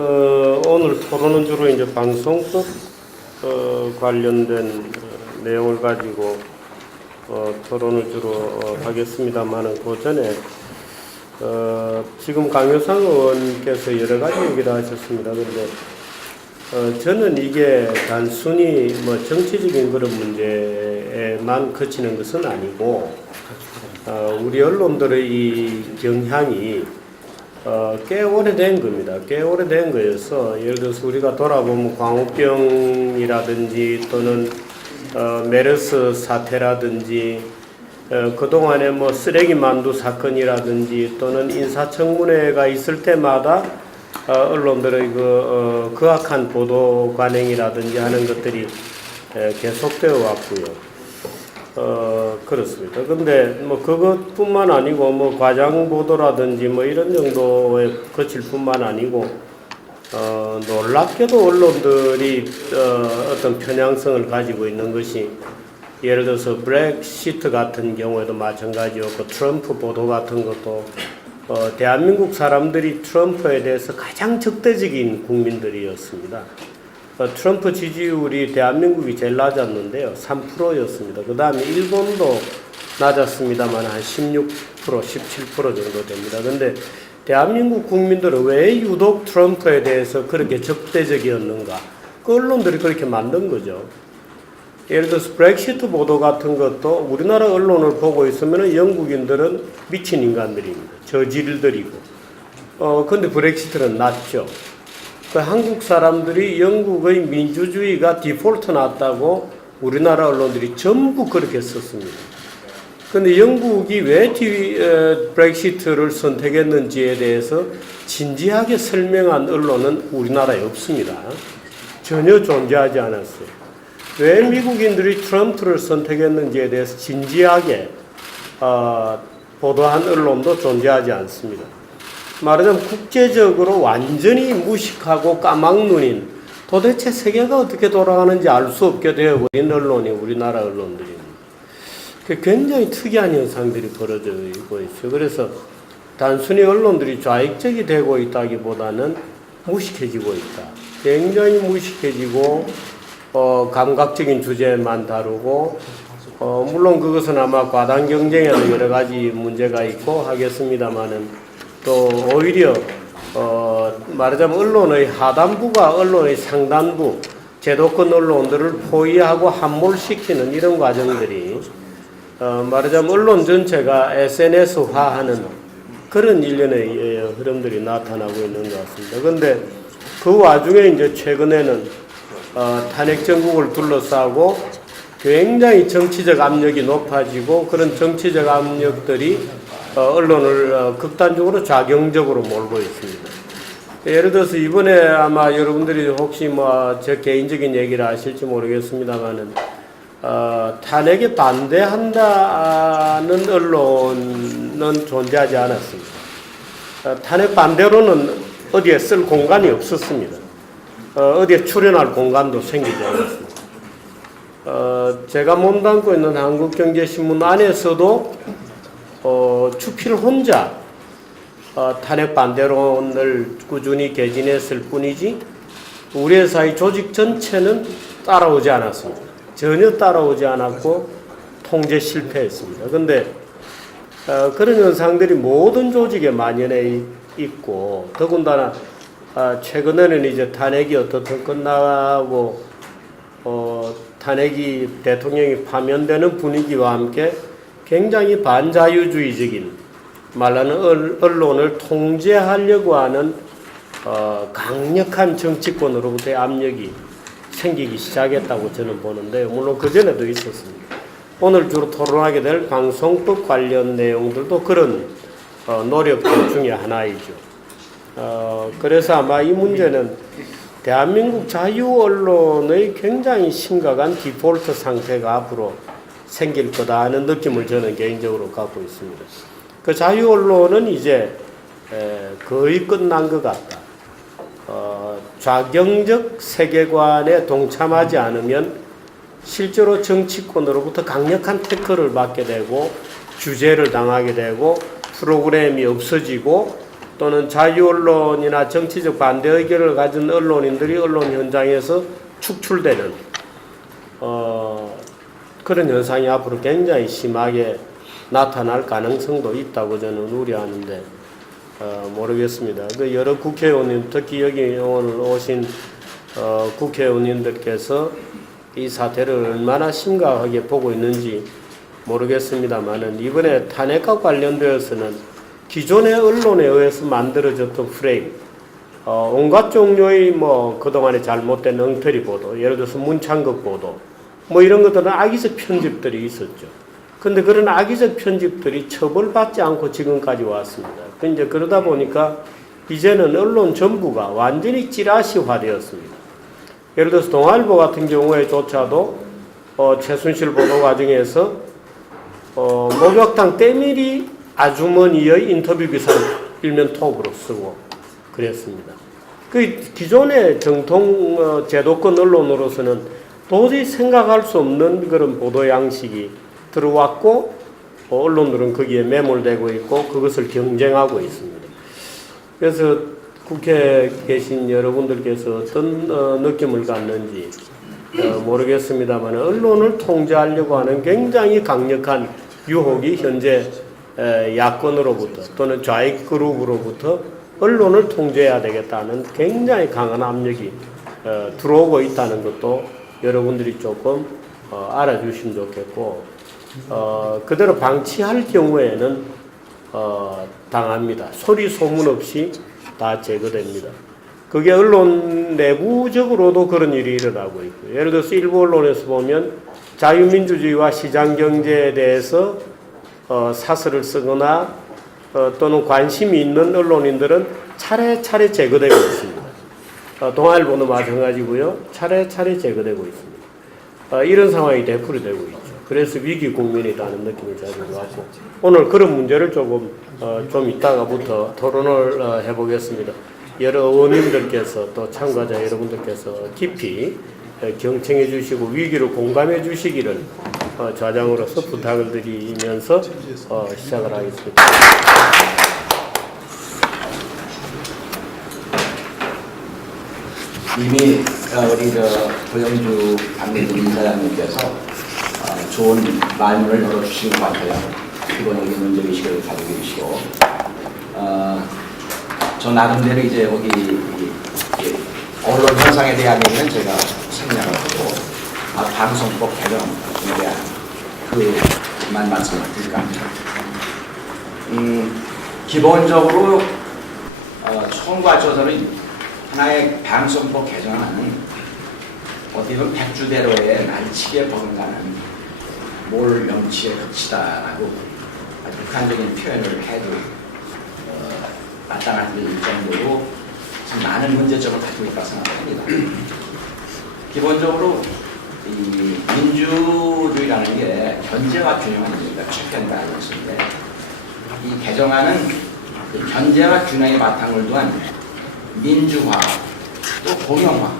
오늘 토론은 주로 이제 방송법 관련된 내용을 가지고 토론을 주로 하겠습니다만은 그 전에 지금 강효상 의원께서 여러 가지 얘기를 하셨습니다. 그런데 저는 이게 단순히 뭐 정치적인 그런 문제에만 그치는 것은 아니고 우리 언론들의 이 경향이 꽤 오래된 겁니다. 꽤 오래된 거여서 예를 들어서 우리가 돌아보면 광우병이라든지 또는 메르스 사태라든지 그동안에 뭐 쓰레기 만두 사건이라든지 또는 인사청문회가 있을 때마다 언론들의 그 악한 보도 관행이라든지 하는 것들이 계속되어 왔고요. 그렇습니다. 근데 뭐 그것뿐만 아니고 뭐 과장 보도라든지 뭐 이런 정도에 그칠 뿐만 아니고 놀랍게도 언론들이 어떤 편향성을 가지고 있는 것이 예를 들어서 브렉시트 같은 경우에도 마찬가지였고 트럼프 보도 같은 것도 대한민국 사람들이 트럼프에 대해서 가장 적대적인 국민들이었습니다. 트럼프 지지율이 대한민국이 제일 낮았는데요. 3%였습니다. 그 다음에 일본도 낮았습니다만 한 16%, 17% 정도 됩니다. 근데 대한민국 국민들은 왜 유독 트럼프에 대해서 그렇게 적대적이었는가? 그 언론들이 그렇게 만든 거죠. 예를 들어서 브렉시트 보도 같은 것도 우리나라 언론을 보고 있으면 영국인들은 미친 인간들입니다. 저질들이고. 근데 브렉시트는 낫죠. 그 한국 사람들이 영국의 민주주의가 디폴트 났다고 우리나라 언론들이 전부 그렇게 썼습니다. 그런데 영국이 왜 브렉시트를 선택했는지에 대해서 진지하게 설명한 언론은 우리나라에 없습니다. 전혀 존재하지 않았어요. 왜 미국인들이 트럼프를 선택했는지에 대해서 진지하게 보도한 언론도 존재하지 않습니다. 말하자면 국제적으로 완전히 무식하고 까막눈인 도대체 세계가 어떻게 돌아가는지 알 수 없게 되어버린 언론이 우리나라 언론들입니다. 굉장히 특이한 현상들이 벌어지고 있어요. 그래서 단순히 언론들이 좌익적이 되고 있다기보다는 무식해지고 있다. 굉장히 무식해지고 감각적인 주제만 다루고 물론 그것은 아마 과당 경쟁에도 여러 가지 문제가 있고 하겠습니다만은 또 오히려 말하자면 언론의 하단부가 언론의 상단부 제도권 언론들을 포위하고 함몰시키는 이런 과정들이 말하자면 언론 전체가 SNS화하는 그런 일련의 흐름들이 나타나고 있는 것 같습니다. 그런데 그 와중에 이제 최근에는 탄핵 정국을 둘러싸고 굉장히 정치적 압력이 높아지고 그런 정치적 압력들이 언론을 극단적으로 좌경적으로 몰고 있습니다. 예를 들어서 이번에 아마 여러분들이 혹시 뭐 제 개인적인 얘기를 아실지 모르겠습니다만은 탄핵에 반대한다는 언론은 존재하지 않았습니다. 탄핵 반대로는 어디에 쓸 공간이 없었습니다. 어디에 출연할 공간도 생기지 않았습니다. 제가 몸담고 있는 한국경제신문 안에서도 주필 혼자 탄핵 반대론을 꾸준히 개진했을 뿐이지 우리 회사의 조직 전체는 따라오지 않았습니다. 전혀 따라오지 않았고 통제 실패했습니다. 그런데 그런 현상들이 모든 조직에 만연해 있고 더군다나 최근에는 이제 탄핵이 어떻든 끝나고 탄핵이 대통령이 파면되는 분위기와 함께 굉장히 반자유주의적인 말하는 언론을 통제하려고 하는 강력한 정치권으로부터의 압력이 생기기 시작했다고 저는 보는데요. 물론 그전에도 있었습니다. 오늘 주로 토론하게 될 방송법 관련 내용들도 그런 노력들 중에 하나이죠. 그래서 아마 이 문제는 대한민국 자유 언론의 굉장히 심각한 디폴트 상태가 앞으로 생길 거다 하는 느낌을 저는 개인적으로 갖고 있습니다. 그 자유 언론은 이제 거의 끝난 것 같다. 좌경적 세계관에 동참하지 않으면 실제로 정치권으로부터 강력한 태클을 받게 되고 규제를 당하게 되고 프로그램이 없어지고 또는 자유 언론이나 정치적 반대 의견을 가진 언론인들이 언론 현장에서 축출되는 그런 현상이 앞으로 굉장히 심하게 나타날 가능성도 있다고 저는 우려하는데 모르겠습니다. 그 여러 국회의원님, 특히 여기 오늘 오신 국회의원님들께서 이 사태를 얼마나 심각하게 보고 있는지 모르겠습니다만은 이번에 탄핵과 관련되어서는 기존의 언론에 의해서 만들어졌던 프레임, 온갖 종류의 그동안에 잘못된 엉터리 보도, 예를 들어서 문창극 보도, 이런 것들은 악의적 편집들이 있었죠. 근데 그런 악의적 편집들이 처벌받지 않고 지금까지 왔습니다. 이제 그러다 보니까 이제는 언론 전부가 완전히 찌라시화 되었습니다. 예를 들어서 동아일보 같은 경우에조차도 최순실 보도 과정에서 목욕탕 때밀이 아주머니의 인터뷰 기사를 일면 톡으로 쓰고 그랬습니다. 그 기존의 정통 제도권 언론으로서는 도저히 생각할 수 없는 그런 보도 양식이 들어왔고 언론들은 거기에 매몰되고 있고 그것을 경쟁하고 있습니다. 그래서 국회에 계신 여러분들께서 어떤 느낌을 갖는지 모르겠습니다만 언론을 통제하려고 하는 굉장히 강력한 유혹이 현재 야권으로부터 또는 좌익 그룹으로부터 언론을 통제해야 되겠다는 굉장히 강한 압력이 들어오고 있다는 것도 여러분들이 조금 알아주시면 좋겠고 그대로 방치할 경우에는 당합니다. 소리 소문 없이 다 제거됩니다. 그게 언론 내부적으로도 그런 일이 일어나고 있고요. 예를 들어서 일부 언론에서 보면 자유민주주의와 시장경제에 대해서 사설을 쓰거나 또는 관심이 있는 언론인들은 차례차례 제거되고 있습니다. 동아일보도 마찬가지고요. 차례차례 제거되고 있습니다. 이런 상황이 되풀이되고 있죠. 그래서 위기 국면이라는 느낌을 자주 갖고 오늘 그런 문제를 조금 좀 이따가부터 토론을 해보겠습니다. 여러 의원님들께서 또 참가자 여러분들께서 깊이 경청해 주시고 위기를 공감해 주시기를 좌장으로서 부탁을 드리면서 시작을 하겠습니다. 이미 우리 고영주 박민준 이사장님께서 좋은 말문을 열어주신 것 같아요. 기본적인 문제의식을 가지고 계시고 저 나름대로 이제 여기 언론 현상에 대한 얘기는 제가 생략을 하고 방송법 개정에 대한 그만 말씀을 드릴까 합니다. 기본적으로 총괄조서는 하나의 방송법 개정안은 어떻게 보면 백주대로의 날치기에 버금가는 몰 명치의 끝이다라고 아주 극한적인 표현을 해도 마땅할 정도로 많은 문제점을 가지고 있다고 생각합니다. 기본적으로 이 민주주의라는 게 견제와 균형을 얘기가 체크앤 밸런스인데 이 개정안은 그 견제와 균형의 바탕을 두한 민주화 또 공영화,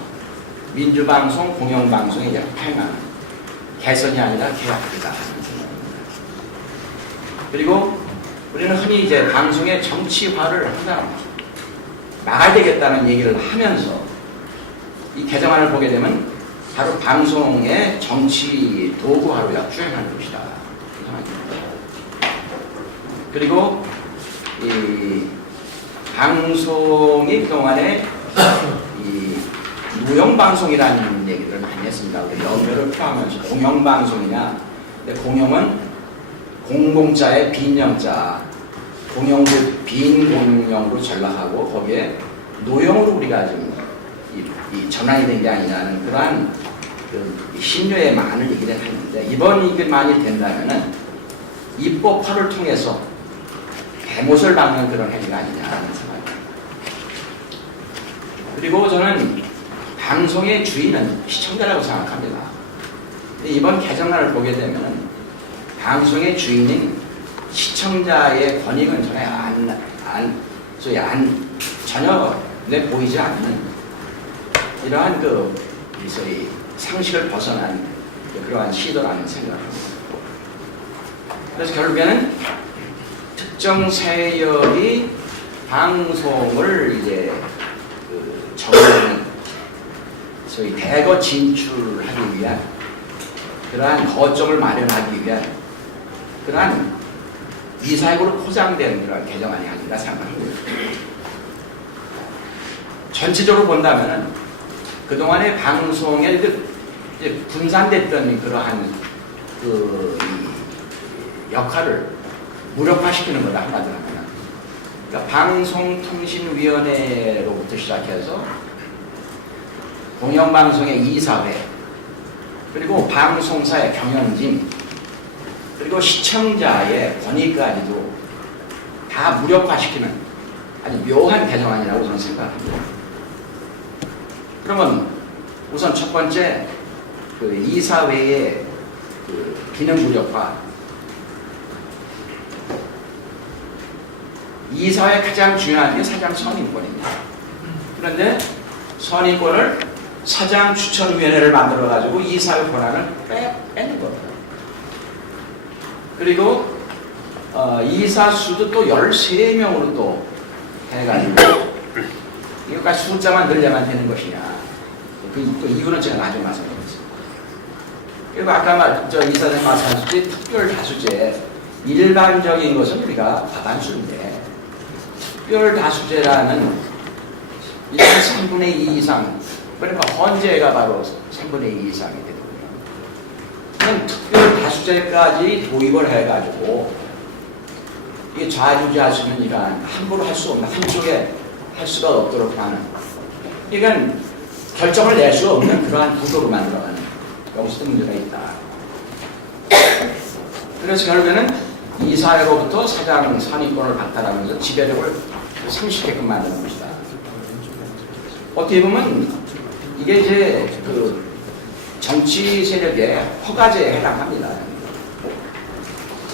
민주방송, 공영방송의 팽한 개선이 아니라 개혁이다. 그리고 우리는 흔히 이제 방송의 정치화를 항상 막아야 되겠다는 얘기를 하면서 이 개정안을 보게 되면 바로 방송의 정치 도구화로 약주행하는 것이다. 그리고 이 방송이 그동안에 이 무용방송이라는 얘기를 많이 했습니다. 연결을 표하면서 공영방송이냐, 근데 공영은 공공자의 빈영자, 공영도 빈공영으로 전락하고 거기에 노영으로 우리가 지금 이 전환이 된 게 아니냐는 그러한 신뢰의 많은 얘기를 했는데 이번 이게 많이 된다면은 입법화를 통해서 대못을 박는 그런 행위가 아니냐는 생각입니다. 그리고 저는 방송의 주인은 시청자라고 생각합니다. 이번 개정안을 보게 되면 방송의 주인인 시청자의 권익은 전혀 보이지 않는 이러한 소위 상식을 벗어난 그러한 시도라는 생각을 합니다. 그래서 결국에는 특정 세력이 방송을 이제 정부는 소위 대거 진출하기 위한 그러한 거점을 마련하기 위한 그러한 미사역으로 포장된 그런 개정안이 아닌가 생각합니다. 전체적으로 본다면은 그동안의 방송에 이제 분산됐던 그러한 이 역할을 무력화시키는 거다 한마디로 하면. 그러니까 방송통신위원회로부터 시작해서 공영방송의 이사회, 그리고 방송사의 경영진, 그리고 시청자의 권위까지도 다 무력화시키는 아주 묘한 개정안이라고 저는 생각합니다. 그러면 우선 첫 번째 이사회의 기능 무력화. 이사회 가장 중요한 게 사장 선임권입니다. 그런데 선임권을 사장 추천위원회를 만들어가지고 이사회 권한을 빼는 겁니다. 그리고 이사 수도 또 13명으로 또 해가지고 이것까지 숫자만 늘려만 되는 것이냐. 그 이유는 제가 나중에 말씀드리겠습니다. 그리고 아까 이사장님 말씀하셨듯이 특별 다수제, 일반적인 것은 우리가 과반수인데 특별 다수제라는 일단 3분의 2 이상, 그러니까 헌재가 바로 3분의 2 이상이 되거든요. 그럼 특별 다수제까지 도입을 해가지고 이게 좌지우지하시는 이러한 함부로 할 수 없는, 한쪽에 할 수가 없도록 하는, 이건 결정을 낼 수 없는 그러한 구도로 만들어가는, 여기서도 문제가 있다. 그래서 결국에는 이사회로부터 사장 선임권을 박탈하면서 지배력을 상실게끔 만드는 것이다. 어떻게 보면 이게 이제 정치 세력의 허가제에 해당합니다.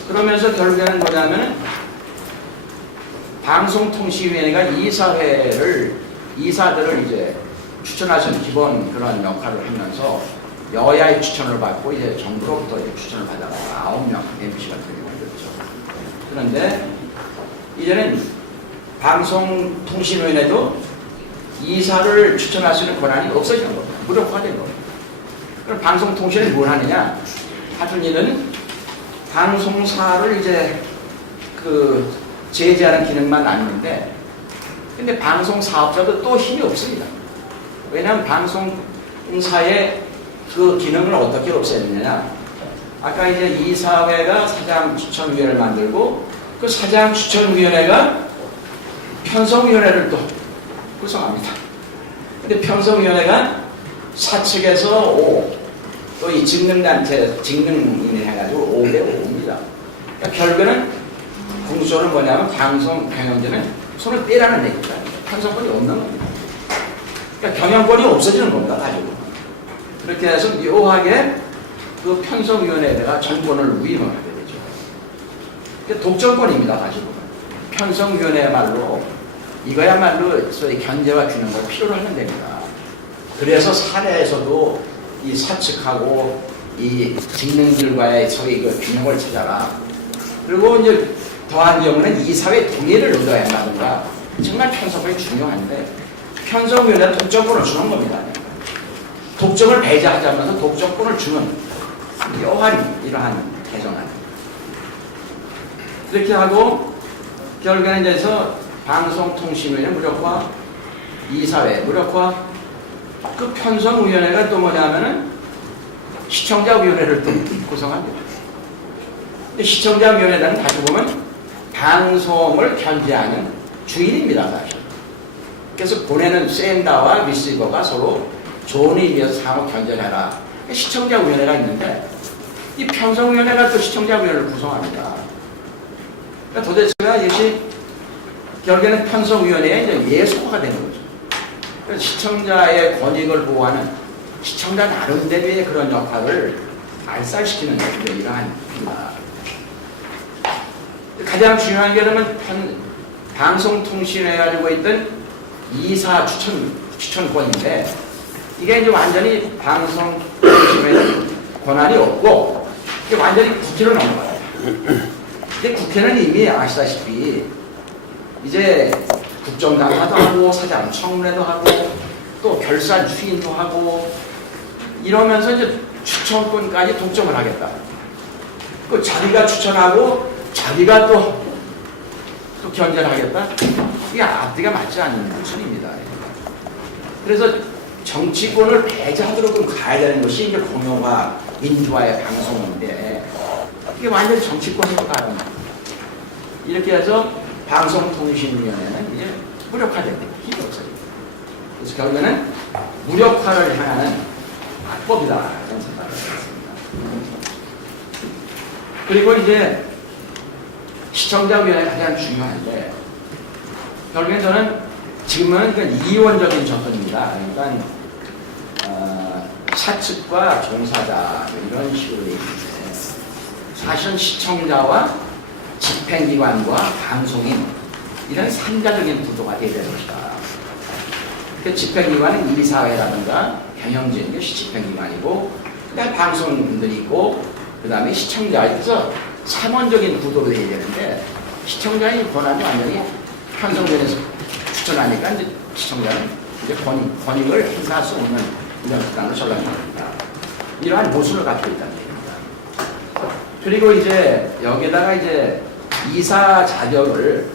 그러면서 결국에는 뭐냐면 방송통신위원회가 이사들을 이제 추천하시는 기본 그런 역할을 하면서 여야의 추천을 받고 이제 정부로부터 추천을 받아가 9명 MBC 같은 경우는 그렇죠. 그런데 이제는 방송통신위원회도 이사를 추천하시는 권한이 없어지는 겁니다. 무력화된 겁니다. 그럼 방송통신이 뭘 하느냐? 하던 일은 방송사를 이제 제재하는 기능만 나누는데, 근데 방송사업자도 또 힘이 없습니다. 왜냐하면 방송사의 그 기능을 어떻게 없애느냐? 아까 이제 이사회가 사장 추천위원회를 만들고 그 사장 추천위원회가 편성위원회를 또 구성합니다. 근데 편성위원회가 사측에서 5, 또 이 직능단체, 직능인을 해가지고 5대 5입니다. 그러니까 결국에는 공소는 뭐냐면 방송 경영진은 손을 떼라는 얘기입니다. 편성권이 없는 겁니다. 그러니까 경영권이 없어지는 겁니다. 가지고. 그렇게 해서 묘하게 그 편성위원회에다가 정권을 위임을 하게 되죠. 그러니까 독점권입니다. 가지고. 편성위원회야말로 이거야말로 소위 견제와 균형을 필요로 하는 데입니다. 그래서 사내에서도 이 사측하고 이 직능들과의 소위 그 균형을 찾아라. 그리고 이제 더한 경우는 이사회 동의를 얻어야 한다든가, 정말 편성권이 중요한데 편성위원회는 독점권을 주는 겁니다. 독점을 배제하자면서 독점권을 주는 묘한 이러한 개정안. 이렇게 하고 결국에는 이제서 방송통신위원회 무력화, 이사회 무력화, 그 편성위원회가 또 뭐냐면은 시청자위원회를 또 구성합니다. 시청자위원회는 다시 보면 방송을 견제하는 주인입니다, 사실. 그래서 보내는 샌다와 리시버가 서로 좋은 의미에서 상호 견제해라. 시청자위원회가 있는데 이 편성위원회가 또 시청자위원회를 구성합니다. 그러니까 도대체가 이것이 결국에는 편성위원회의 예속화가 되는 거죠. 그래서 시청자의 권익을 보호하는 시청자 나름대로의 그런 역할을 알살시키는 이러한 겁니다. 가장 중요한 게 그러면 방송통신회에 가지고 있던 이사 추천권인데, 이게 이제 완전히 방송통신회는 권한이 없고 이게 완전히 국회로 넘어가요. 근데 국회는 이미 아시다시피 이제 국정감사도 하고 사장 청문회도 하고 또 결산 추인도 하고 이러면서 이제 추천권까지 독점을 하겠다. 그 자기가 추천하고 자기가 또 견제를 하겠다. 이게 앞뒤가 맞지 않는 수준입니다. 그래서 정치권을 배제하도록 가야 되는 것이 이제 공영화, 민주화의 방송인데 이게 완전히 정치권으로 가는 이렇게 해서 방송통신위원회는 이제 무력화됩니다. 힘이 없어요. 그래서 결국에는 무력화를 향하는 악법이다 이런 생각을 했습니다. 그리고 이제 시청자위원회가 가장 중요한데 결국엔 저는 지금은 그러니까 이원적인 접근입니다. 그러니까 사측과 종사자 이런 식으로 얘기하는데 사실은 시청자와 집행기관과 방송인 이런 삼자적인 구도가 되어야 되는 것이다. 그 집행기관은 이사회라든가 경영진 게 집행기관이고 그다음에 방송인들이 있고 그 다음에 시청자 그래서 삼원적인 구도로 되어야 되는데 시청자의 권한이 완전히 편성전에서 추천하니까 이제 시청자는 이제 권익을 행사할 수 없는 이런 수단으로 전락합니다. 이러한 모순을 갖고 있다는 얘기입니다. 그리고 이제 여기다가 이제 이사 자격을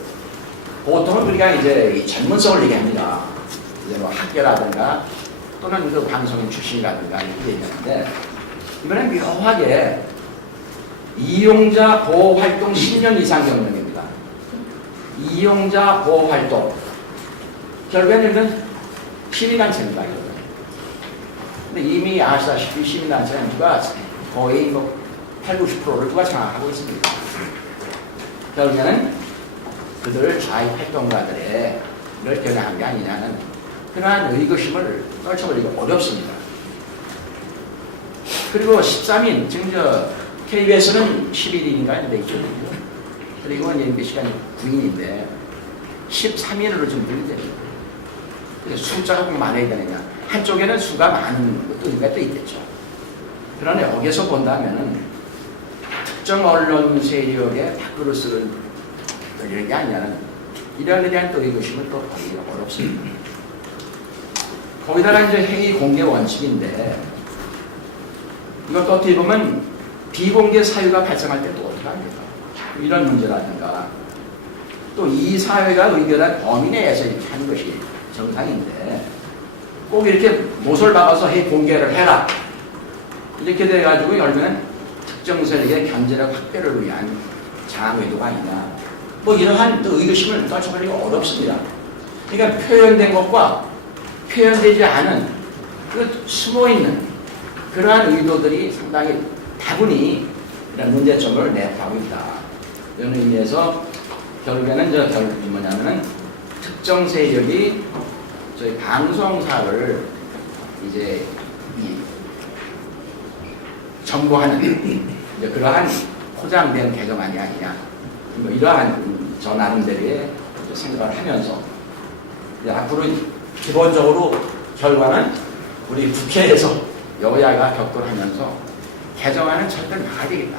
보통은 우리가 이제 이 전문성을 얘기합니다. 이제 뭐 학교라든가 또는 그 방송인 출신이라든가 이렇게 얘기하는데 이번엔 묘하게 이용자 보호 활동 10년 이상 경력입니다. 이용자 보호 활동 결국에는 시민단체입니다. 근데 이미 아시다시피 시민단체는 누가 거의 뭐 80~90%를 누가 장악하고 있습니다. 결국에는 그들 자익활동가들의 를 겨냥한 게 아니냐는 그러한 의구심을 떨쳐버리기가 어렵습니다. 그리고 13인, 지금 KBS는 11인인가 돼 있거든요. 그리고 MBC가 9인인데 13인으로 좀 늘리됩니다. 숫자가 꼭 많아야 되느냐. 한쪽에는 수가 많은 것도 의미가 또 있겠죠. 그러나 여기서 본다면은 특정 언론 세력의 밥그릇을 이런 게 아니냐는 이런 데 대한 또 의구심을 또 버리기가 어렵습니다. 거기다가 이제 회의 공개 원칙인데 이것도 어떻게 보면 비공개 사유가 발생할 때 또 어떻게 합니까? 이런 문제라든가 또 이 사회가 의결한 범위 내에서 이렇게 하는 것이 정상인데 꼭 이렇게 못을 박아서 회의 공개를 해라 이렇게 돼가지고 열면 특정 세력의 경제력 확대를 위한 장악 의도가 아니냐 뭐 이러한 또 의구심을 떨쳐버리기가 어렵습니다. 그러니까 표현된 것과 표현되지 않은 그 숨어있는 그러한 의도들이 상당히 다분히 이런 문제점을 내포하고 있다. 이런 의미에서 결국에는 결국이 뭐냐면은 특정 세력이 저희 방송사를 이제 점거하는 이제 그러한 포장된 개정안이 아니냐. 뭐 이러한 저 나름대로의 생각을 하면서 앞으로 기본적으로 결과는 우리 국회에서 여야가 격돌하면서 개정안은 절대 나가야 되겠다.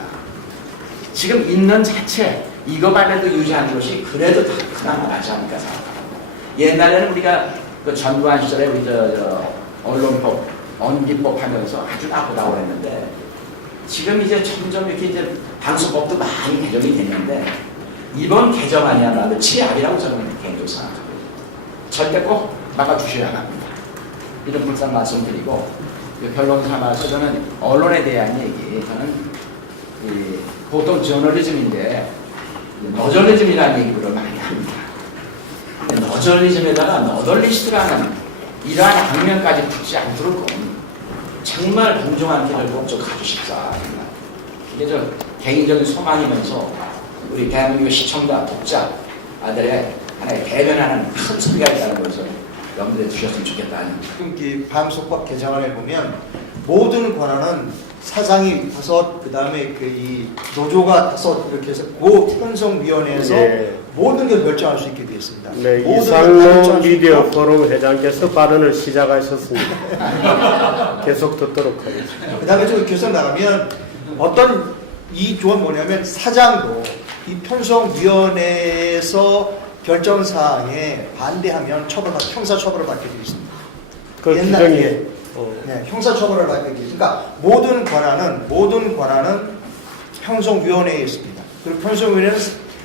지금 있는 자체 이것만해도 유지하는 것이 그래도 그나마 낫지 않을까 생각합니다. 옛날에는 우리가 그 전두환 시절에 우리 언론법, 언기법 하면서 아주 나쁘다고 했는데 지금 이제 점점 이렇게 이제 방송법도 많이 개정이 됐는데 이번 개정안이야말로 치압이라고 저는 개인적으로 생각합니다. 절대 꼭 막아주셔야 합니다. 이런 불쌍 말씀드리고 결론 삼아서 저는 언론에 대한 얘기 저는 보통 저널리즘인데 너절리즘이라는 얘기를 많이 합니다. 너절리즘에다가 너덜리스트라는 이러한 악명까지 붙지 않도록 정말 공정한 길을 꼭 좀 가주십사. 이게 저 개인적인 소망이면서 우리 대한민국 시청자, 독자, 아들의 하나의 대변하는 큰 소리가 있다는 것을 염두에 두셨으면 좋겠다는. 이 방송법 개정안에 보면 모든 권한은 사장이 5, 그 다음에 이 노조가 5 이렇게 해서 그 편성위원회에서 예. 모든 걸 결정할 수 있게 되어 있습니다. 네, 모든 걸 이상로 결정할 수 미디어 있고 포럼 회장께서 발언을 시작하셨습니다. 계속 듣도록 하겠습니다. 그 다음에 저 결정 나가면 어떤 이 조언 뭐냐면 사장도 이 편성위원회에서 결정사항에 반대하면 형사처벌을 받게 되어 있습니다. 그 옛날에 규정이 네, 형사처벌을 받게 되어 있습니다. 그러니까 모든 권한은 형성위원회에 있습니다. 그리고 형성위원회는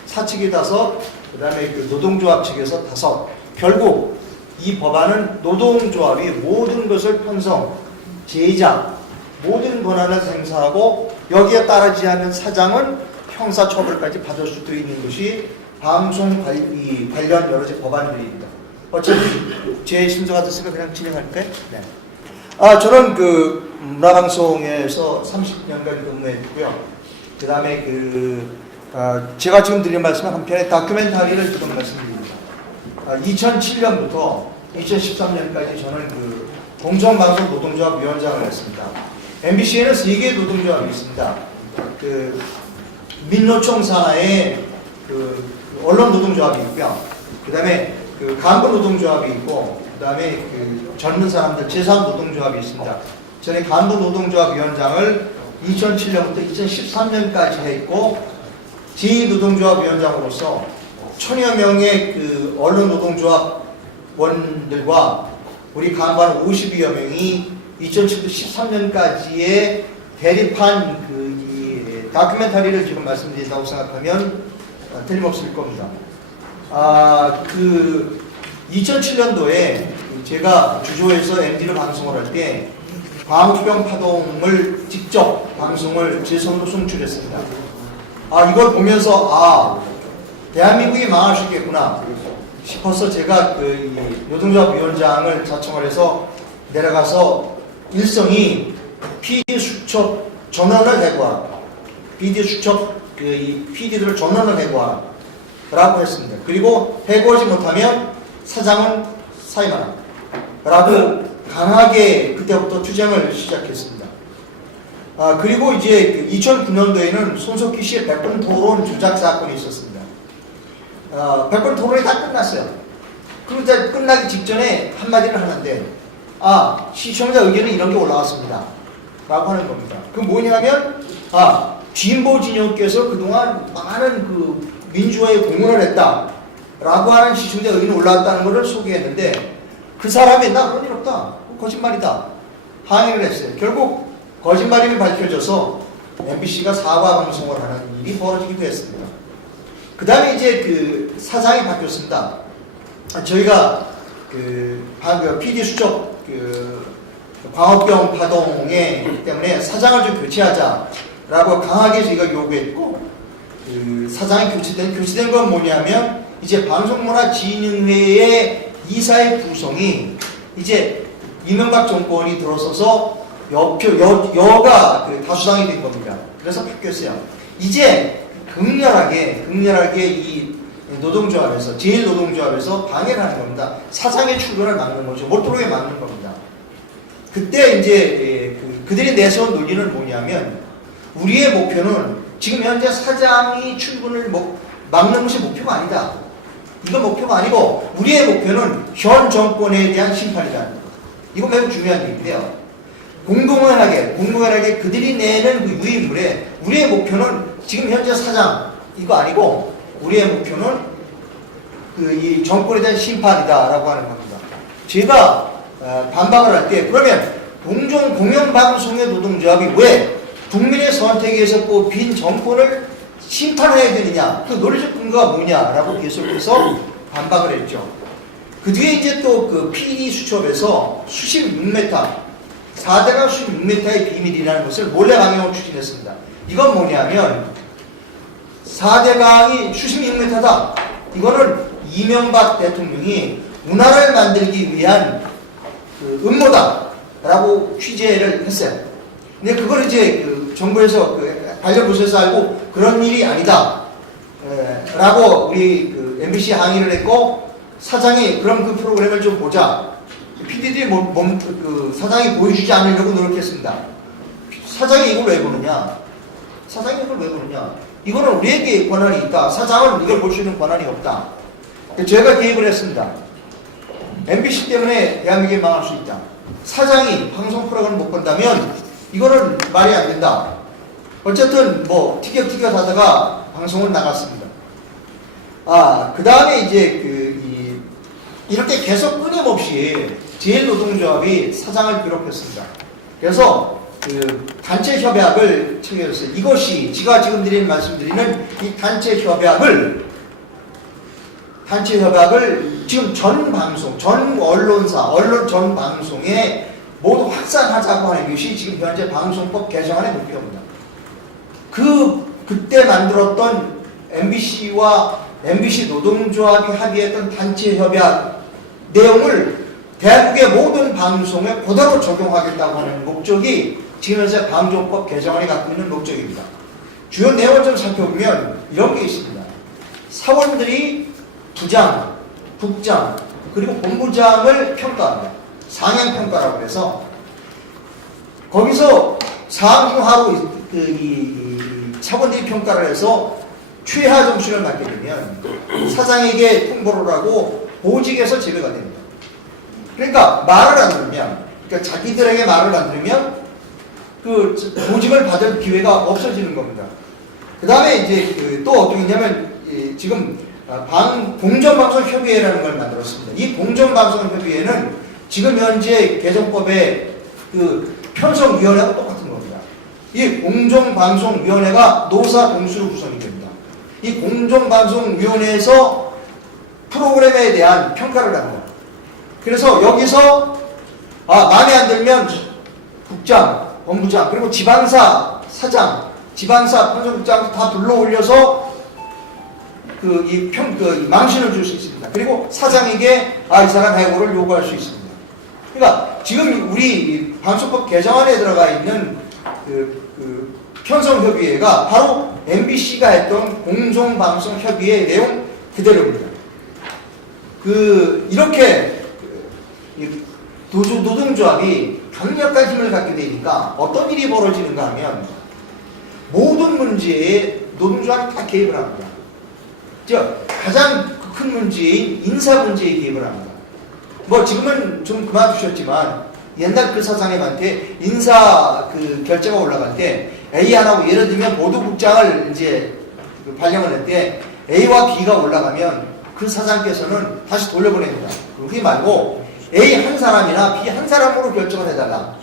사측이 5, 그 다음에 그 노동조합 측에서 5. 결국 이 법안은 노동조합이 모든 것을 편성, 제작, 모든 권한을 행사하고 여기에 따르지 않는 사장은 형사처벌까지 받을 수도 있는 것이 방송 관련 여러 가지 법안들입니다. 어차피 제 순서가 됐으니까 그냥 진행할까요? 네. 저는 그 문화방송에서 30년간 근무했고요. 그 다음에 제가 지금 드린 말씀은 한편의 다큐멘터리를 지금 말씀드립니다. 2007년부터 2013년까지 저는 그 공정방송 노동조합 위원장을 했습니다. MBC에는 3개의 노동조합이 있습니다. 그 민노총 산하의 그 언론 노동조합이 있고요. 그 다음에 그 간부 노동조합이 있고, 그 다음에 그 젊은 사람들 제3 노동조합이 있습니다. 저는 간부 노동조합 위원장을 2007년부터 2013년까지 했고, 제2 노동조합 위원장으로서 1000여 명의 그 언론 노동조합원들과 우리 간부한 52여 명이 2007부터 13년까지의 대립한 이 다큐멘터리를 지금 말씀드린다고 생각하면 틀림없을 겁니다. 2007년도에 제가 주조에서 MD를 방송을 할 때 광우병 파동을 직접 방송을 제 손으로 송출했습니다. 이걸 보면서 대한민국이 망할 수 있겠구나 싶어서 제가 이 노동조합 위원장을 자청을 해서 내려가서 일성이 PD 수첩 전원을 해고하라. PD 수첩 이 PD들을 전원을 해고하라 라고 했습니다. 그리고 해고하지 못하면 사장은 사임하라 라고 강하게 그때부터 투쟁을 시작했습니다. 그리고 이제 2009년도에는 손석희 씨의 100분 토론 조작 사건이 있었습니다. 100분 토론이 다 끝났어요. 그런데 끝나기 직전에 한마디를 하는데 시청자 의견은 이런 게 올라왔습니다 라고 하는 겁니다. 그 뭐냐면 진보 진영께서 그동안 많은 그 민주화에 공헌을 했다 라고 하는 시청자 의견이 올라왔다는 것을 소개했는데, 그 사람이 나 그런 일 없다, 거짓말이다 항의를 했어요. 결국 거짓말임이 밝혀져서 MBC가 사과 방송을 하는 일이 벌어지기도 했습니다. 그 다음에 이제 그 사장이 바뀌었습니다. 저희가 PD 수첩 광우병 파동에 때문에 사장을 좀 교체하자라고 강하게 저희가 요구했고, 사장이 교체된 건 뭐냐면 이제 방송문화진흥회의 이사의 구성이 이제 이명박 정권이 들어서서 여가 다수당이 된 겁니다. 그래서 바뀌었어요. 이제 극렬하게 이 노동조합에서 제1노동조합에서 방해를 하는 겁니다. 사장의 출근을 막는 거죠. 못 들어오게 막는 겁니다. 그때 이제 그들이 내세운 논리는 뭐냐면, 우리의 목표는 지금 현재 사장이 출근을 막는 것이 목표가 아니다. 이건 목표가 아니고 우리의 목표는 현 정권에 대한 심판이다. 이거 매우 중요한 얘기인데요. 공공연하게 그들이 내는 그 유인물에 우리의 목표는 지금 현재 사장 이거 아니고 우리의 목표는 이 정권에 대한 심판이다라고 하는 겁니다. 제가 반박을 할 때 그러면 공영방송의 노동조합이 왜 국민의 선택에 의해서 뽑힌 정권을 심판해야 되느냐, 그 논리적 근거가 뭐냐라고 계속해서 반박을 했죠. 그 뒤에 이제 또 그 PD 수첩에서 수심 6m, 4대강 수심 6m의 비밀이라는 것을 몰래 방영을 추진했습니다. 이건 뭐냐면 4대강이 수심 6m다. 이거는 이명박 대통령이 문화를 만들기 위한 음모다라고 취재를 했어요. 근데 그걸 이제 정부에서 관련부서에서 알고 그런 일이 아니다 라고 우리 MBC 항의를 했고, 사장이 그럼 그 프로그램을 좀 보자. PD들이 사장이 보여주지 않으려고 노력했습니다. 사장이 이걸 왜 보느냐? 이거는 우리에게 권한이 있다. 사장은 이걸 볼 수 있는 권한이 없다. 제가 개입을 했습니다. MBC 때문에 대한민국이 망할 수 있다. 사장이 방송 프로그램을 못 본다면 이거는 말이 안 된다. 어쨌든 티격태격 하다가 방송을 나갔습니다. 그 다음에 이제 이렇게 계속 끊임없이 제일노동조합이 사장을 괴롭혔습니다. 그래서 단체 협약을 체결했어요. 이것이 제가 지금 말씀드리는 이 단체 협약을 지금 전 방송, 전 언론사, 전 방송에 모두 확산하자고 하는 것이 지금 현재 방송법 개정안의 목표입니다. 그때 만들었던 MBC와 MBC 노동조합이 합의했던 단체 협약 내용을 대한민국의 모든 방송에 그대로 적용하겠다고 하는 목적이 지금 현재 방송법 개정안이 갖고 있는 목적입니다. 주요 내용을 좀 살펴보면 이런 게 있습니다. 사원들이 부장, 국장, 그리고 본부장을 평가합니다. 상향평가라고 해서 거기서 상하로 사원들이 평가를 해서 최하 점수를 받게 되면 사장에게 통보를 하고 보직에서 제외가 됩니다. 그러니까 말을 안 들으면, 그러니까 자기들에게 말을 안 들으면 그 보직을 받을 기회가 없어지는 겁니다. 그 다음에 이제 또 어떻게 했냐면 지금 공정방송협의회라는 걸 만들었습니다. 이 공정방송협의회는 지금 현재 개정법의 편성위원회와 똑같은 겁니다. 이 공정방송위원회가 노사 동수로 구성이 됩니다. 이 공정방송위원회에서 프로그램에 대한 평가를 합니다. 그래서 여기서 마음에 안 들면 국장, 본부장, 그리고 지방사 사장, 지방사 편성국장 다 불러올려서 망신을 줄 수 있습니다. 그리고 사장에게 이 사람 해고를 요구할 수 있습니다. 그러니까 지금 우리 방송법 개정안에 들어가 있는 편성협의회가 바로 MBC가 했던 공정방송협의회 내용 그대로입니다. 이렇게 노동조합이 강력한 힘을 갖게 되니까 어떤 일이 벌어지는가 하면 모든 문제에 노동조합이 다 개입을 합니다. 가장 큰 문제인 인사 문제에 개입을 합니다. 지금은 좀 그만두셨지만 옛날 그 사장님한테 인사 결제가 올라갈 때 A 하나고 예를 들면 보도국장을 이제 발령을 했대. A와 B가 올라가면 그 사장께서는 다시 돌려보냅니다. 그렇게 말고 A 한 사람이나 B 한 사람으로 결정을 해달라.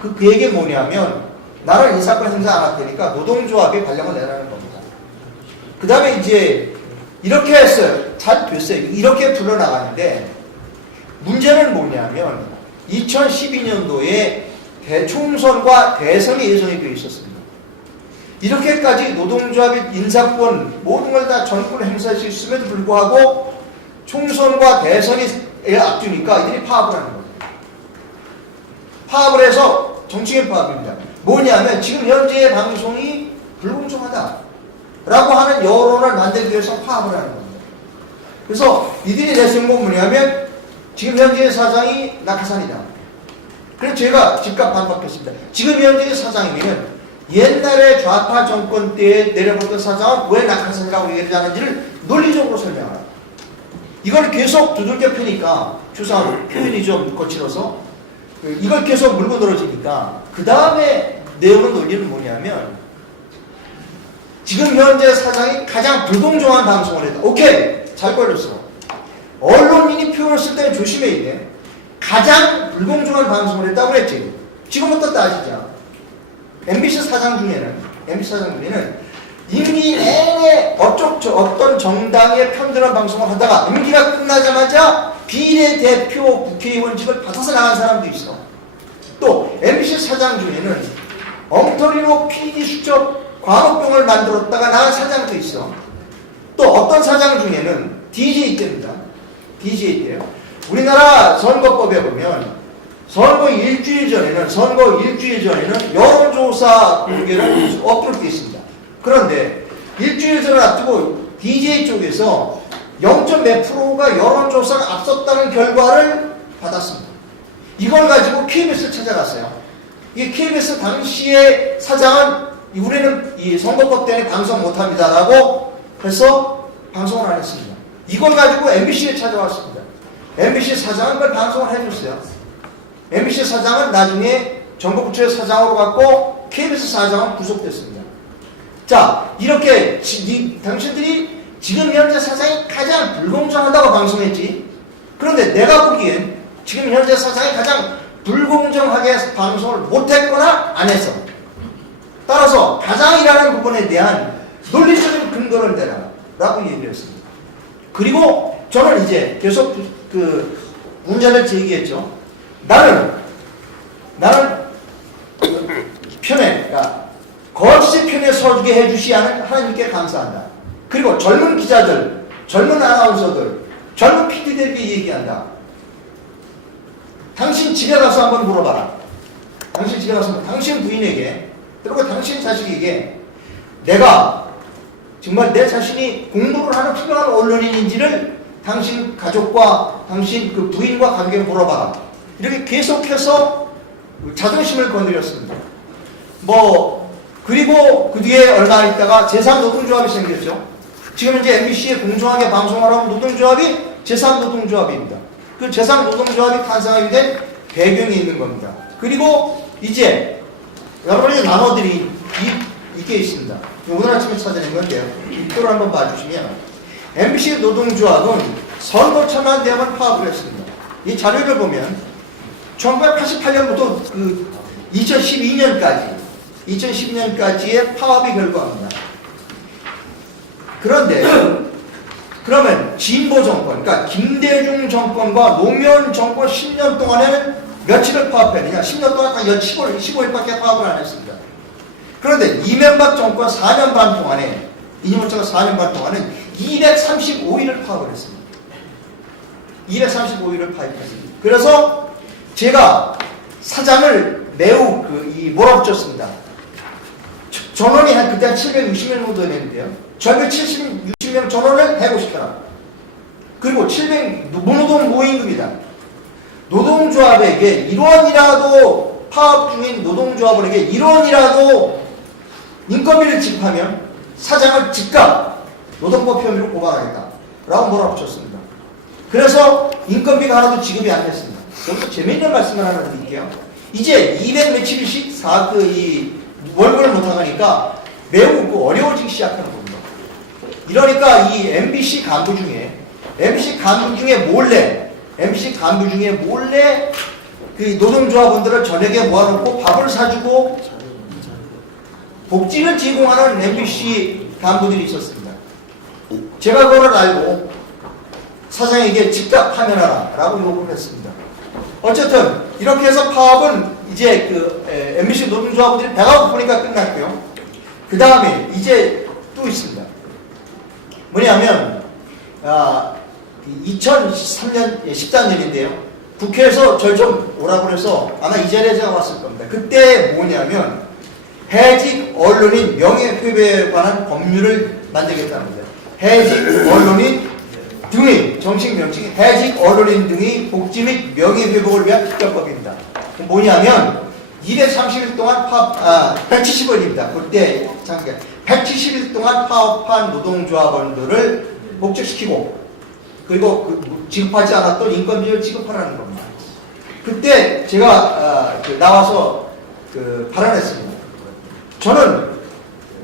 그 얘기 뭐냐면 나는 인사권 행사 안 할 테니까 노동조합이 발령을 내라는 겁니다. 그 다음에 이제 이렇게 했어요. 잘 됐어요. 이렇게 불러나가는데 문제는 뭐냐면 2012년도에 대총선과 대선이 예정이 되어 있었습니다. 이렇게까지 노동조합이 인사권 모든 걸 다 전권 행사할 수 있음에도 불구하고 총선과 대선이 앞두니까 이들이 파업을 하는 겁니다. 파업을 해서 정치권 파업입니다. 뭐냐면 지금 현재의 방송이 불공정하다 라고 하는 여론을 만들기 위해서 파업을 하는 겁니다. 그래서 이들이 내세운 건 뭐냐면 지금 현재의 사장이 낙하산이다. 그래서 제가 즉각 반박했습니다. 지금 현재의 사장이면 옛날에 좌파 정권 때에 내려봤던 사장은 왜 낙하산이라고 얘기하지 않은지를 논리적으로 설명하라. 이걸 계속 두들겨 패니까 주상 표현이 좀 거칠어서 이걸 계속 물고 늘어지니까 그 다음에 내용의 논리는 뭐냐면 지금 현재 사장이 가장 불공정한 방송을 했다. 오케이, 잘 걸렸어. 언론인이 표현을 쓸 때는 조심해야 돼. 가장 불공정한 방송을 했다고 그랬지. 지금부터 따지자. MBC 사장 중에는 임기 내내 어떤 정당의 편드는 방송을 하다가 임기가 끝나자마자 비례대표 국회의원직을 받아서 나간 사람도 있어. 또 MBC 사장 중에는 엉터리로 PD 수첩 광우병을 만들었다가 나간 사장도 있어. 또 어떤 사장 중에는 DJ 때입니다. DJ 때요. 우리나라 선거법에 보면 선거 일주일 전에는 여론조사 공개를 업로드 되어 있습니다. 그런데 일주일 전을 앞두고 DJ 쪽에서 0.몇 %가 여론조사가 앞섰다는 결과를 받았습니다. 이걸 가지고 KBS 찾아갔어요. 이 KBS 당시의 사장은 우리는 이 선거법 때문에 방송 못합니다 라고 해서 방송을 안 했습니다. 이걸 가지고 MBC에 찾아왔습니다. MBC 사장은 그걸 방송을 해줬어요. MBC 사장은 나중에 정보부처의 사장으로 갔고 KBS 사장은 구속됐습니다. 자, 이렇게 당신들이 지금 현재 사상이 가장 불공정하다고 방송했지. 그런데 내가 보기엔 지금 현재 사상이 가장 불공정하게 방송을 못했거나 안 했어. 따라서 가장이라는 부분에 대한 논리적인 근거를 대라 라고 얘기를 했습니다. 그리고 저는 이제 계속 그 문제를 제기했죠. 나는 편에, 그러니까 거짓의 편에 서주게 해주시는 하나님께 감사한다. 그리고 젊은 기자들, 젊은 아나운서들, 젊은 PD들에게 얘기한다. 당신 집에 가서 한번 물어봐라. 당신 집에 가서 당신 부인에게, 그리고 당신 자식에게 내가 정말 내 자신이 공부를 하는 훌륭한 언론인인지를 당신 가족과 당신 그 부인과 가족에게 물어봐라. 이렇게 계속해서 자존심을 건드렸습니다. 그리고 그 뒤에 얼마 있다가 제3노동조합이 생겼죠. 지금 이제 MBC에 공정하게 방송하라고 노동조합이 제3노동조합입니다. 그 제3노동조합이 탄생하게 된 배경이 있는 겁니다. 그리고 이제 여러분이 나눠드린 이게 있습니다. 오늘 아침에 찾아낸 건데요. 이표를 한번 봐주시면 MBC 노동조합은 선거 천만대학을 파업을 했습니다. 이 자료를 보면 1988년부터 그 2012년까지의 파업이 결과합니다. 그런데 그러면 진보 정권, 그러니까 김대중 정권과 노무현 정권 10년 동안에는 며칠을 파업했느냐? 10년 동안 한 15일밖에 파업을 안 했습니다. 그런데 이명박 정권 4년 반 동안에, 이명박 정권 4년 반 동안은 235일을 파업을 했습니다. 235일을 파업했습니다. 그래서 제가 사장을 매우 뭐라고 쳤습니다. 전원이 그때 한 760명 정도 됐는데요. 저녁에 60명 전원을 해고시켜라. 그리고 무노동 모임금이다. 노동조합에게 1원이라도 파업 중인 노동조합원에게 1원이라도 인건비를 지급하면 사장을 즉각 노동법 혐의로 고발하겠다 라고 몰아붙였습니다. 그래서 인건비가 하나도 지급이 안 됐습니다. 여기서 재미있는 말씀을 하나 드릴게요. 이제 200며칠씩 월급을 못하니까 매우 어려워지기 시작하는 겁니다. 이러니까 이 MBC 간부 중에 몰래 그 노동조합원들을 저녁에 모아놓고 밥을 사주고 복지를 제공하는 MBC 간부들이 있었습니다. 제가 그걸 알고 사장에게 즉각 파면하라 라고 요구를 했습니다. 어쨌든 이렇게 해서 파업은 이제 MBC 노동조합원들이 배가 고프니까 끝났고요. 그 다음에 이제 또 있습니다. 뭐냐면 2013년 14년인데요. 국회에서 절 좀 오라고 해서 아마 이 자리에 제가 왔을 겁니다. 그때 뭐냐면 해직 언론인 명예훼손에 관한 법률을 만들겠답니다. 해직 언론인 등의 정식 명칭이 해직 언론인 등의 복지 및 명예회복을 위한 특별법입니다. 뭐냐면 230일 동안 170일입니다. 그때 잠깐 170일 동안 파업한 노동조합원들을 복직시키고 그리고 지급하지 않았던 인건비를 지급하라는 겁니다. 그때 제가 나와서 발언했습니다. 저는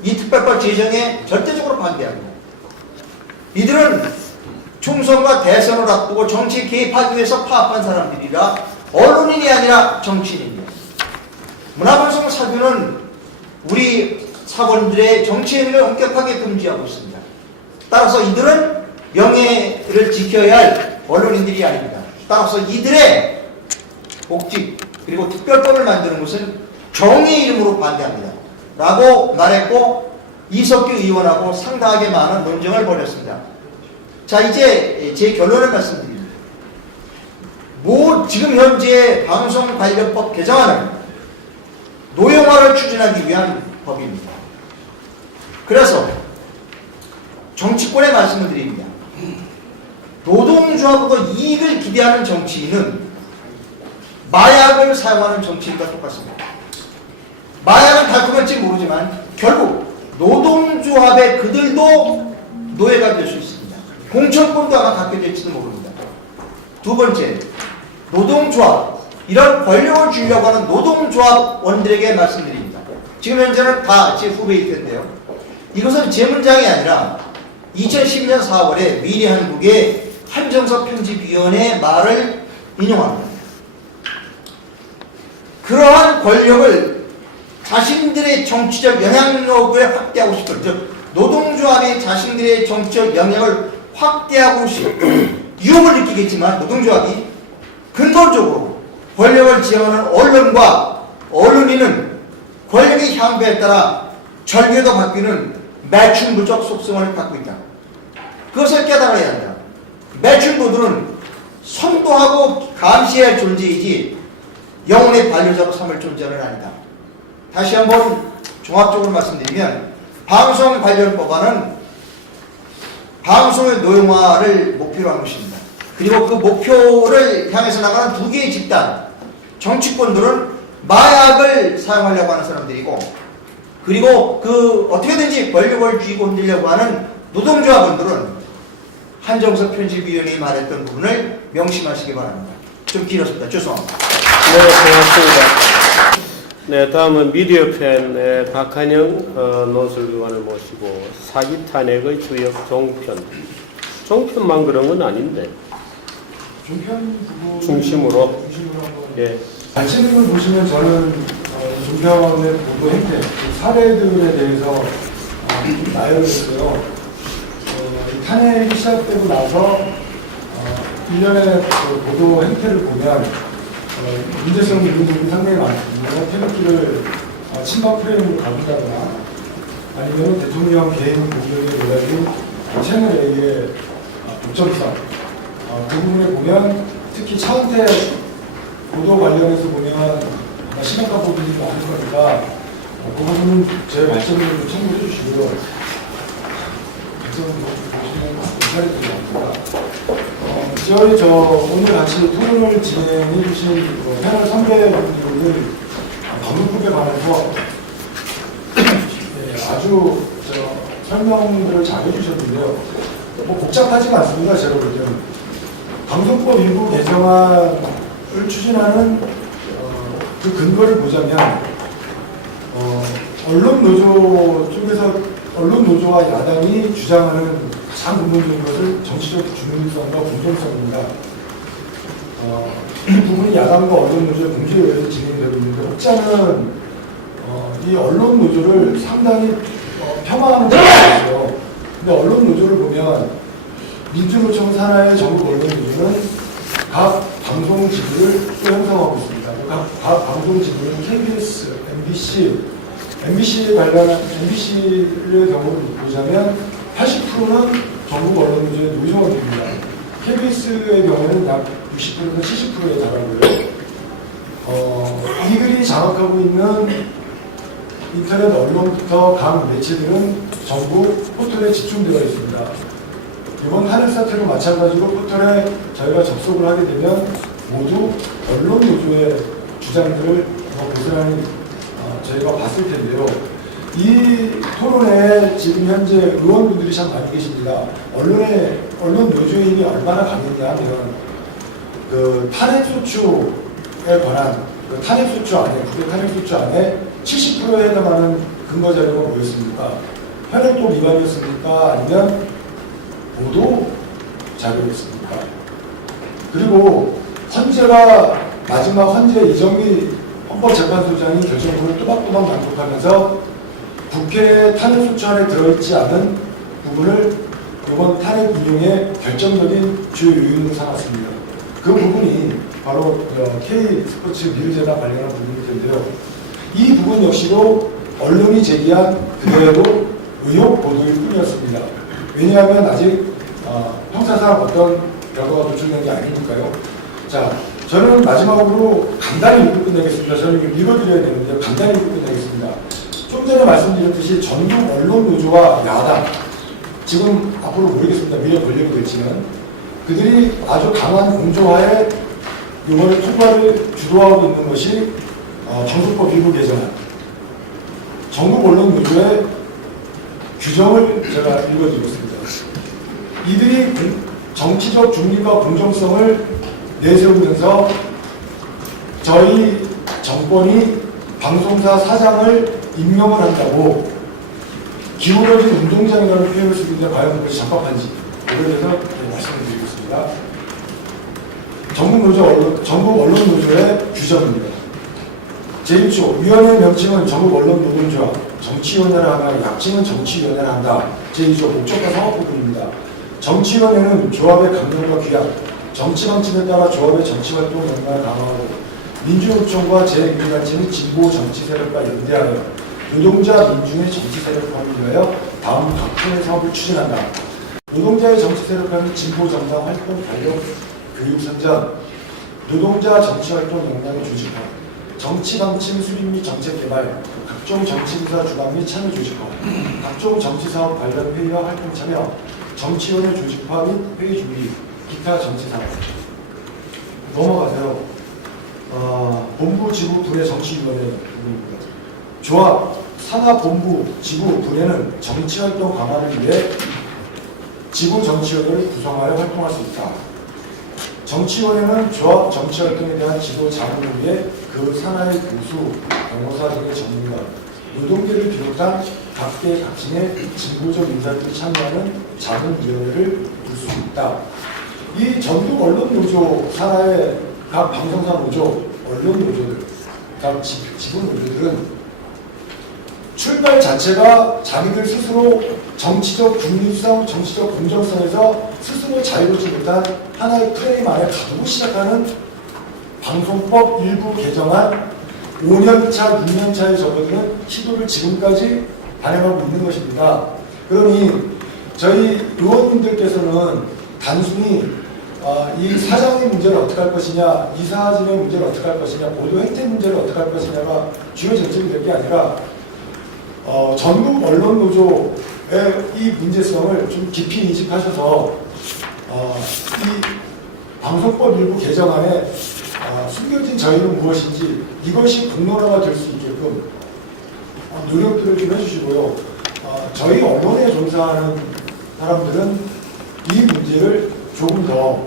이 특별법 제정에 절대적으로 반대하고 이들은 총선과 대선을 앞두고 정치에 개입하기 위해서 파업한 사람들이라 언론인이 아니라 정치인입니다. 문화방송 사규는 우리 사본들의 정치 행위를 엄격하게 금지하고 있습니다. 따라서 이들은 명예를 지켜야 할 언론인들이 아닙니다. 따라서 이들의 복직 그리고 특별법을 만드는 것은 정의 이름으로 반대합니다. 라고 말했고 이석규 의원하고 상당하게 많은 논쟁을 벌였습니다. 자, 이제 제 결론을 말씀드립니다. 지금 현재 방송관련법 개정안은 노영화를 추진하기 위한 법입니다. 그래서 정치권에 말씀을 드립니다. 노동조합으로 이익을 기대하는 정치인은 마약을 사용하는 정치인과 똑같습니다. 마약은 달콤할지 모르지만 결국 노동조합의 그들도 노예가 될 수 있습니다. 공천권도 아마 갖게 될지도 모릅니다. 두 번째, 노동조합, 이런 권력을 주려고 하는 노동조합원들에게 말씀드립니다. 지금 현재는 다 제 후배일 텐데요. 이것은 제 문장이 아니라 2010년 4월에 미래한국의 한정석 편집위원회 말을 인용합니다. 그러한 권력을 자신들의 정치적 영향력을 확대하고 싶은, 즉 노동조합이 자신들의 정치적 영향을 확대하고 싶은 유혹을 느끼겠지만, 노동조합이 근본적으로 권력을 지향하는 언론과 언론인은 권력의 향배에 따라 절개도 바뀌는 매춘부적 속성을 갖고 있다. 그것을 깨달아야 한다. 매춘부들은 선도하고 감시해야 할 존재이지 영혼의 반려자로 삼을 존재는 아니다. 다시 한번 종합적으로 말씀드리면, 방송관련법안은 방송의 노용화를 목표로 한 것입니다. 그리고 그 목표를 향해서 나가는 두 개의 집단, 정치권들은 마약을 사용하려고 하는 사람들이고, 그리고 그 어떻게든지 권력을 쥐고 흔들려고 하는 노동조합원들은 한정석 편집위원이 말했던 부분을 명심하시기 바랍니다. 좀 길었습니다. 죄송합니다. 네, 고맙습니다. 네, 다음은 미디어팬의 박한영 논술위원을 모시고 사기 탄핵의 주역 종편. 종편만 그런 건 아닌데. 종편 중심으로. 한번 예. 관심을 보시면 저는 종편의 보도 행태, 사례들에 대해서 나열을 했어요. 탄핵이 시작되고 나서 일련의 보도 행태를 보면 문제성 있는 부분이 상당히 많습니다. 태극기를 친박 프레임으로 가둔다거나 아니면 대통령 개인 공격에 노래진 채널A의 독점성, 그 부분에 보면 특히 차은택 보도 관련해서 보면 심각한 부분이 많을 거니까 그 부분은 제 말씀을 좀 참고해 주시고요. 보시면 괜찮을 것 같습니다. 저희 오늘 같이 토론을 진행해 주신 패널 선배분들은 방송국에 관해서 아주 설명들을 잘 해주셨는데요. 뭐 복잡하지가 않습니다. 제가 볼 때는 방송법 일부 개정안을 추진하는 그 근거를 보자면 언론노조 쪽에서 언론노조와 야당이 주장하는 가장 근본적인 것을 정치적 중립성과 공정성입니다. 이 부분이 야당과 언론노조의 공조에 의해서 진행되고 있는데, 혹자는 이 언론노조를 상당히 폄하하는 것이 있어요. 근데 언론노조를 보면 민주노총 산하의 전국 언론노조는 각 방송 지부를 또 형성하고 있습니다. 각 방송 지부는 KBS, MBC에 관련한 MBC의 경우를 보자면 80%는 전국 언론노조의 노조원입니다. KBS의 경우에는 약 60%에서 70%에 달하고요. 이들이 장악하고 있는 인터넷 언론부터 각 매체들은 전부 포털에 집중되어 있습니다. 이번 탄핵 사태로 마찬가지로 포털에 저희가 접속을 하게 되면 모두 언론 노조의 주장들을 고스란히 저희가 봤을 텐데요. 이 토론에 지금 현재 의원분들이 참 많이 계십니다. 언론 노조의 힘이 얼마나 강했냐 하면 그 탄핵소추에 관한 그 탄핵소추 안에, 국회 탄핵소추 안에 70%에 해당하는 근거 자료가 뭐였습니까? 현행법 위반이었습니까? 아니면 보도 자료였습니까? 그리고 마지막 헌재 이정미 헌법재판소장이 결정문을 또박또박 낭독하면서 국회 탄핵소추 안에 들어있지 않은 부분을 이번 탄핵 인용의 결정적인 주요 요인으로 삼았습니다. 그 부분이 바로 K스포츠 미르재단 관련한 부분일 텐데요. 이 부분 역시도 언론이 제기한 그대로 의혹 보도일 뿐이었습니다. 왜냐하면 아직 형사상 어떤 결과가 도출된 게 아니니까요. 자, 저는 마지막으로 간단히 읽고 끝내겠습니다. 저는 이거 읽어드려야 되는데요. 간단히 읽고 끝내겠습니다. 좀 전에 말씀드렸듯이 전국 언론노조와 야당, 지금 앞으로 모르겠습니다. 미래 권력이 될지는, 그들이 아주 강한 공조하에 이번에 통과를 주도하고 있는 것이 방송법 일부 개정안, 전국 언론노조의 규정을 제가 읽어드리겠습니다. 이들이 정치적 중립과 공정성을 내세우면서 저희 정권이 방송사 사장을 임명을 한다고 기울어진 운동장이라는 표현을 쓰고 있는데 과연 그것이 적합한지 이에 대해서 말씀을 드리겠습니다. 전국 언론노조의 규정입니다. 제1조 위원회 명칭은 전국 언론노동조합, 정치위원회를 하나, 약칭은 정치위원회를 한다. 제2조 목적과 사업 부분입니다. 정치위원회는 조합의 강령과 규약, 정치 방침에 따라 조합의 정치활동 역량을 강화하고 민주노총과 제1단체 및 진보 정치 세력과 연대하여 노동자 민중의 정치 세력화를 위하여 다음 각종의 사업을 추진한다. 노동자의 정치 세력화 및 진보 정당 활동 관련 교육 선전, 노동자 정치 활동 역량의 조직화, 정치 방침 수립 및 정책 개발, 각종 정치부사 주관 및 참여 조직화, 각종 정치사업 관련 회의와 활동 참여, 정치위원회 조직화 및 회의 준비, 기타 정치사업. 넘어가세요. 본부, 지부, 분해 정치위원회입니다. 조합, 산하 본부, 지부, 분해는 정치활동 강화를 위해 지부 정치위원회를 구성하여 활동할 수 있다. 정치위원회는 조합 정치활동에 대한 지도 자문을 위해 그 산하의 교수, 변호사 등의 전문가, 노동계를 비롯한 각계 각층의 진보적 인사들이 참여하는 자문위원회를 볼 수 있다. 이 전국 언론노조 산하의 각 방송사 노조, 언론노조들, 각 지부노조들은 출발 자체가 자기들 스스로 정치적 중립성, 정치적 공정성에서 스스로 자유롭지 못한 하나의 프레임 안에 가두고 시작하는 방송법 일부 개정안 5년차, 6년차에 접어드는 시도를 지금까지 발행하고 있는 것입니다. 그러니 저희 의원님들께서는 단순히 이 사장의 문제를 어떻게 할 것이냐, 이사진의 문제를 어떻게 할 것이냐, 보도 혜택 문제를 어떻게 할 것이냐가 주요 쟁점이 될 게 아니라 전국 언론노조의 이 문제성을 좀 깊이 인식하셔서 이 방송법 일부 개정안에 숨겨진 저희는 무엇인지 이것이 공론화가 될 수 있게끔 노력들을 좀 해주시고요. 저희 언론에 종사하는 사람들은 이 문제를 조금 더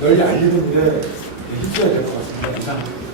널리 알리는 일에 힘써야 될 것 같습니다. 이상.